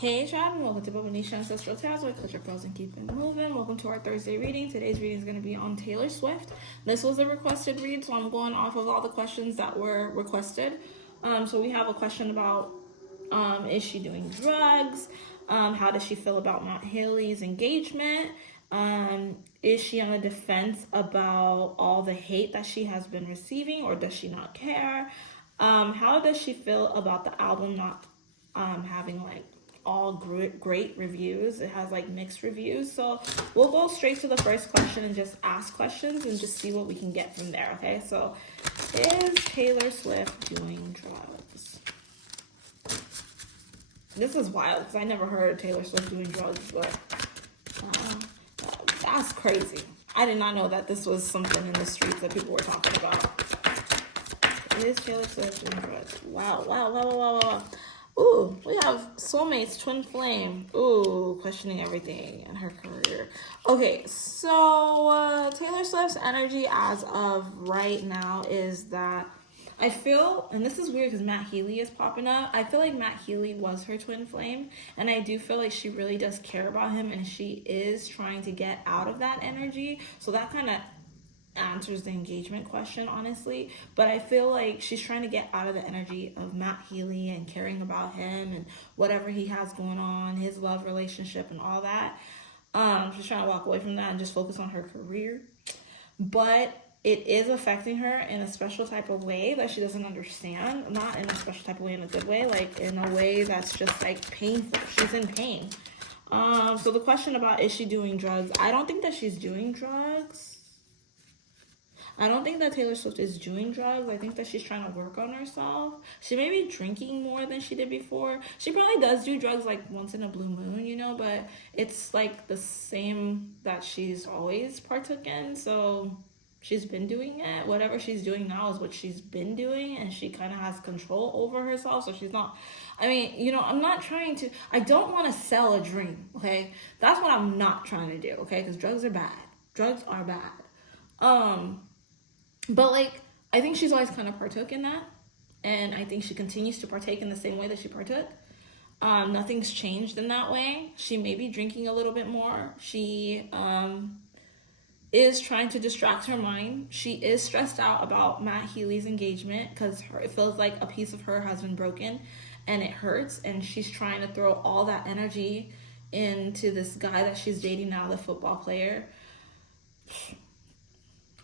Hey, Chad, and welcome to Bobo-Nesha Ancestral Tales, where culture pros and keep it moving. Welcome to our Thursday reading. Today's reading is going to be on Taylor Swift. This was a requested read, so I'm going off of all the questions that were requested. So we have a question about is she doing drugs? How does she feel about Matt Healy's engagement? Is she on the defense about all the hate that she has been receiving, or does she not care? How does she feel about the album not having like all great reviews? It has like mixed reviews. So we'll go straight to the first question and just ask questions and just see what we can get from there. Okay, so is Taylor Swift doing drugs? This is wild because I never heard Taylor Swift doing drugs, but that's crazy. I did not know that this was something in the streets that people were talking about. Is Taylor Swift doing drugs? Wow. Ooh, we have soulmates, twin flame. Ooh, questioning everything in her career. Okay, so Taylor Swift's energy as of right now is that I feel, and this is weird because Matt Healy is popping up. I feel like Matt Healy was her twin flame, and I do feel like she really does care about him, and she is trying to get out of that energy. So that kind of answers the engagement question, honestly. But I feel like she's trying to get out of the energy of Matt Healy and caring about him and whatever he has going on, his love relationship and all that. She's trying to walk away from that and just focus on her career. But it is affecting her in a special type of way that she doesn't understand. Not in a special type of way, in a good way, like in a way that's just like painful. She's in pain. So the question about is she doing drugs? I don't think that she's doing drugs. I don't think that Taylor Swift is doing drugs. I think that she's trying to work on herself. She may be drinking more than she did before. She probably does do drugs like once in a blue moon, you know, but it's like the same that she's always partook in. So she's been doing it. Whatever she's doing now is what she's been doing, and she kind of has control over herself. So she's not, I mean, you know, I'm not trying to, I don't want to sell a dream, okay? That's what I'm not trying to do, okay? Because drugs are bad. Drugs are bad. But like, I think she's always kind of partook in that, and I think she continues to partake in the same way that she partook. Nothing's changed in that way. She may be drinking a little bit more. She is trying to distract her mind. She is stressed out about Matt Healy's engagement because it feels like a piece of her has been broken, and it hurts. And she's trying to throw all that energy into this guy that she's dating now, the football player.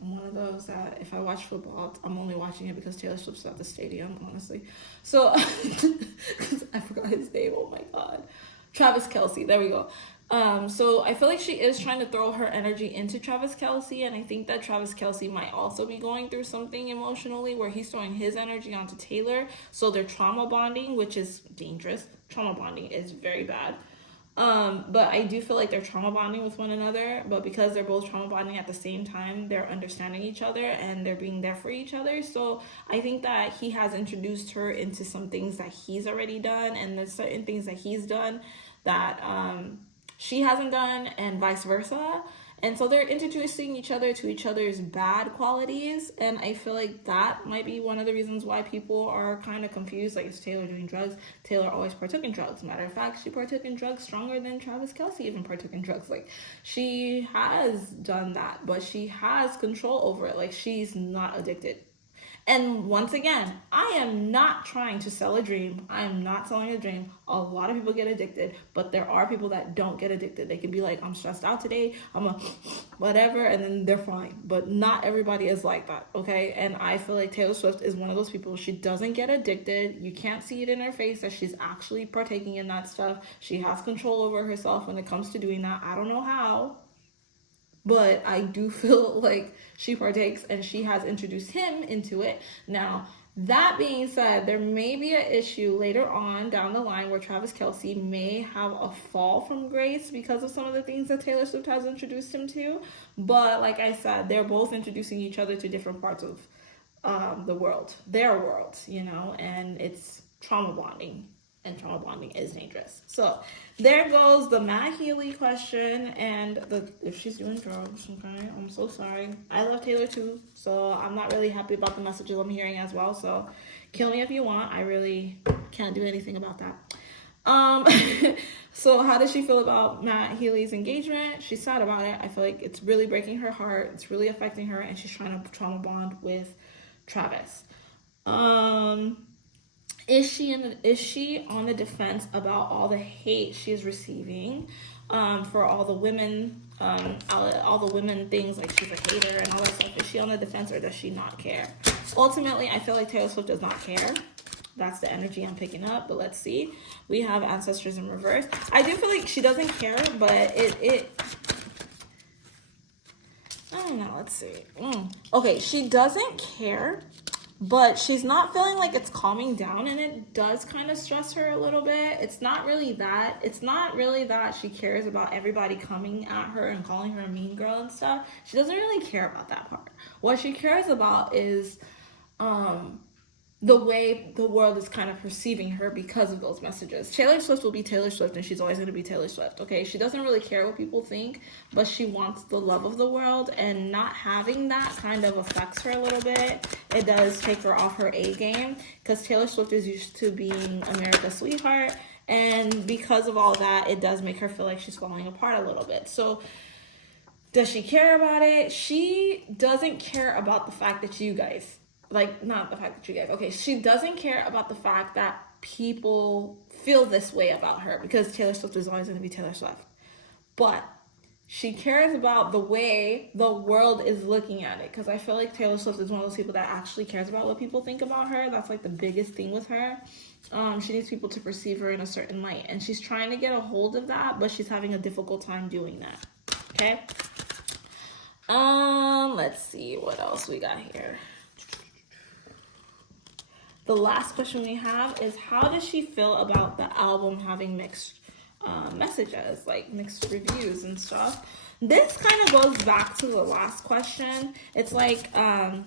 I'm one of those that if I watch football, I'm only watching it because Taylor Swift's at the stadium, honestly. So, because I forgot his name, oh my god. Travis Kelce, there we go. So I feel like she is trying to throw her energy into Travis Kelce, and I think that Travis Kelce might also be going through something emotionally where he's throwing his energy onto Taylor. So they're trauma bonding, which is dangerous. Trauma bonding is very bad. But I do feel like they're trauma bonding with one another, but because they're both trauma bonding at the same time, they're understanding each other and they're being there for each other. So I think that he has introduced her into some things that he's already done, and there's certain things that he's done that she hasn't done, and vice versa. And so they're introducing each other to each other's bad qualities, and I feel like that might be one of the reasons why people are kind of confused. Like, is Taylor doing drugs? Taylor always partook in drugs. Matter of fact, she partook in drugs stronger than Travis Kelce even partook in drugs. Like, she has done that, but she has control over it. Like, she's not addicted. And once again, I am not trying to sell a dream. I am not selling a dream. A lot of people get addicted, but there are people that don't get addicted. They can be like, I'm stressed out today, I'm a whatever, and then they're fine. But not everybody is like that, okay? And I feel like Taylor Swift is one of those people. She doesn't get addicted. You can't see it in her face that she's actually partaking in that stuff. She has control over herself when it comes to doing that. I don't know how, but I do feel like she partakes, and she has introduced him into it. Now, that being said, there may be an issue later on down the line where Travis Kelce may have a fall from grace because of some of the things that Taylor Swift has introduced him to. But like I said, they're both introducing each other to different parts of the world, their world, you know, and it's trauma bonding. And trauma bonding is dangerous. So there goes the Matt Healy question, and if she's doing drugs, okay? I'm so sorry. I love Taylor too, so I'm not really happy about the messages I'm hearing as well. So kill me if you want. I really can't do anything about that. Um, so how does she feel about Matt Healy's engagement? She's sad about it. I feel like it's really breaking her heart. It's really affecting her, and she's trying to trauma bond with Travis. Um, is she on the defense about all the hate she is receiving for all the women, all the women things like she's a hater and all that stuff? Is she on the defense or does she not care? Ultimately, I feel like Taylor Swift does not care. That's the energy I'm picking up, but let's see. We have ancestors in reverse. I do feel like she doesn't care, but it I don't know, let's see. Okay, she doesn't care, but she's not feeling like it's calming down, and it does kind of stress her a little bit. It's not really that she cares about everybody coming at her and calling her a mean girl and stuff. She doesn't really care about that part. What she cares about is the way the world is kind of perceiving her because of those messages. Taylor Swift will be Taylor Swift, and she's always going to be Taylor Swift, okay? She doesn't really care what people think, but she wants the love of the world, and not having that kind of affects her a little bit. It does take her off her A game, because Taylor Swift is used to being America's sweetheart, and because of all that, it does make her feel like she's falling apart a little bit. So does she care about it? She doesn't care about the fact that you guys, like, not the fact that you guys, okay, she doesn't care about the fact that people feel this way about her, because Taylor Swift is always going to be Taylor Swift. But she cares about the way the world is looking at it, because I feel like Taylor Swift is one of those people that actually cares about what people think about her. That's like the biggest thing with her. She needs people to perceive her in a certain light, and she's trying to get a hold of that, but she's having a difficult time doing that. Okay. Let's see what else we got here. The last question we have is, how does she feel about the album having mixed messages, like mixed reviews and stuff? This kind of goes back to the last question. It's like her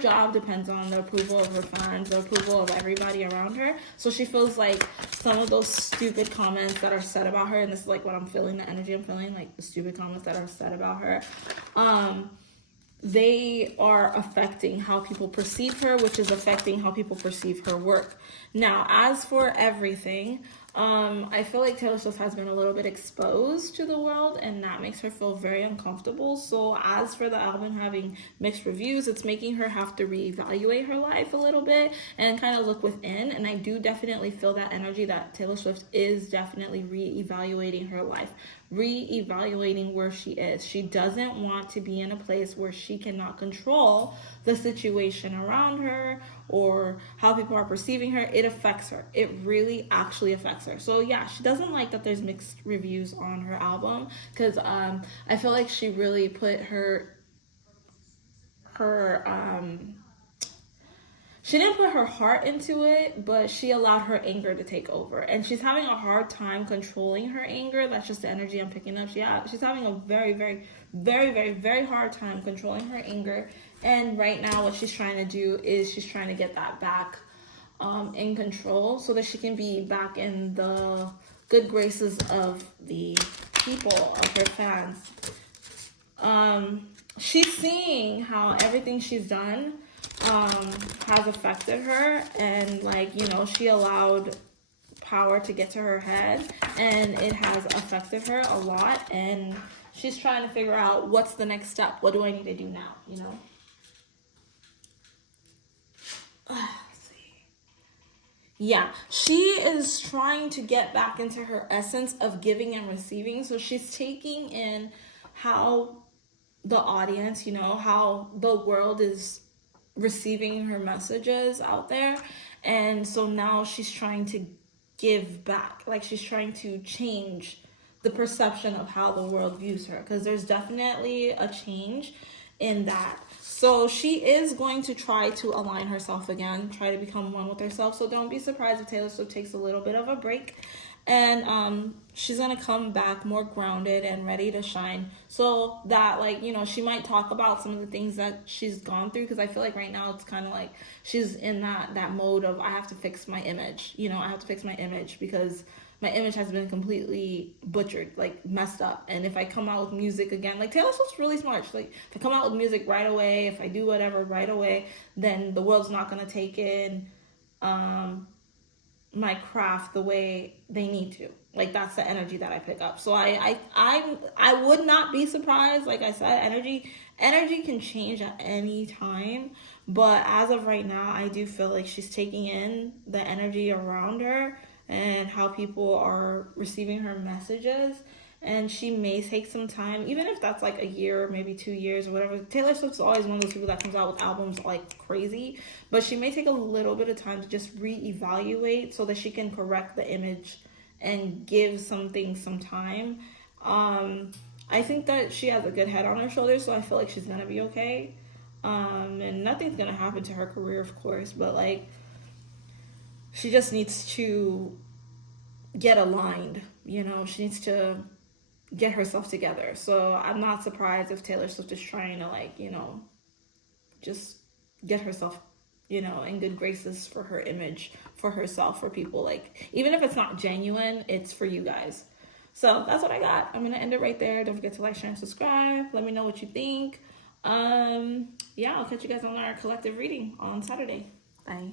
job depends on the approval of her fans, the approval of everybody around her. So she feels like some of those stupid comments that are said about her, and this is like what I'm feeling, the energy I'm feeling, like the stupid comments that are said about her, they are affecting how people perceive her, which is affecting how people perceive her work. Now, as for everything, I feel like Taylor Swift has been a little bit exposed to the world, and that makes her feel very uncomfortable. So as for the album having mixed reviews, it's making her have to reevaluate her life a little bit and kind of look within. And I do definitely feel that energy that Taylor Swift is definitely reevaluating her life, reevaluating where she is. She doesn't want to be in a place where she cannot control the situation around her or how people are perceiving her. It affects her. It really actually affects her. So yeah, she doesn't like that there's mixed reviews on her album, because I feel like she really put she didn't put her heart into it, but she allowed her anger to take over. And she's having a hard time controlling her anger. That's just the energy I'm picking up. She's having a very, very, very, very, very hard time controlling her anger. And right now what she's trying to do is she's trying to get that back in control, so that she can be back in the good graces of the people, of her fans. She's seeing how everything she's done has affected her, and she allowed power to get to her head, and it has affected her a lot, and she's trying to figure out what's the next step. What do I need to do now, Let's see. Yeah, she is trying to get back into her essence of giving and receiving. So she's taking in how the audience, how the world is receiving her messages out there. And so now she's trying to give back. Like, she's trying to change the perception of how the world views her, because there's definitely a change in that. So she is going to try to align herself again, try to become one with herself. So don't be surprised if Taylor Swift takes a little bit of a break, and she's gonna come back more grounded and ready to shine, so that she might talk about some of the things that she's gone through, because I feel like right now it's kind of like she's in that mode of, I have to fix my image, I have to fix my image, because my image has been completely butchered, messed up. And if I come out with music again, Taylor Swift's really smart. She's like, if I come out with music right away, if I do whatever right away, then the world's not gonna take in my craft the way they need to. Like that's the energy that I pick up. So I would not be surprised. Like I said, energy can change at any time. But as of right now, I do feel like she's taking in the energy around her and how people are receiving her messages. And she may take some time, even if that's like a year, maybe 2 years or whatever. Taylor Swift's always one of those people that comes out with albums like crazy, but she may take a little bit of time to just reevaluate so that she can correct the image and give something some time. I think that she has a good head on her shoulders, so I feel like she's gonna be okay. And nothing's gonna happen to her career, of course, but like she just needs to get aligned. She needs to get herself together. So I'm not surprised if Taylor Swift is trying to just get herself, in good graces for her image, for herself, for people. Like, even if it's not genuine, it's for you guys. So that's what I got. I'm gonna end it right there. Don't forget to like, share, and subscribe. Let me know what you think. Yeah, I'll catch you guys on our collective reading on Saturday. Bye.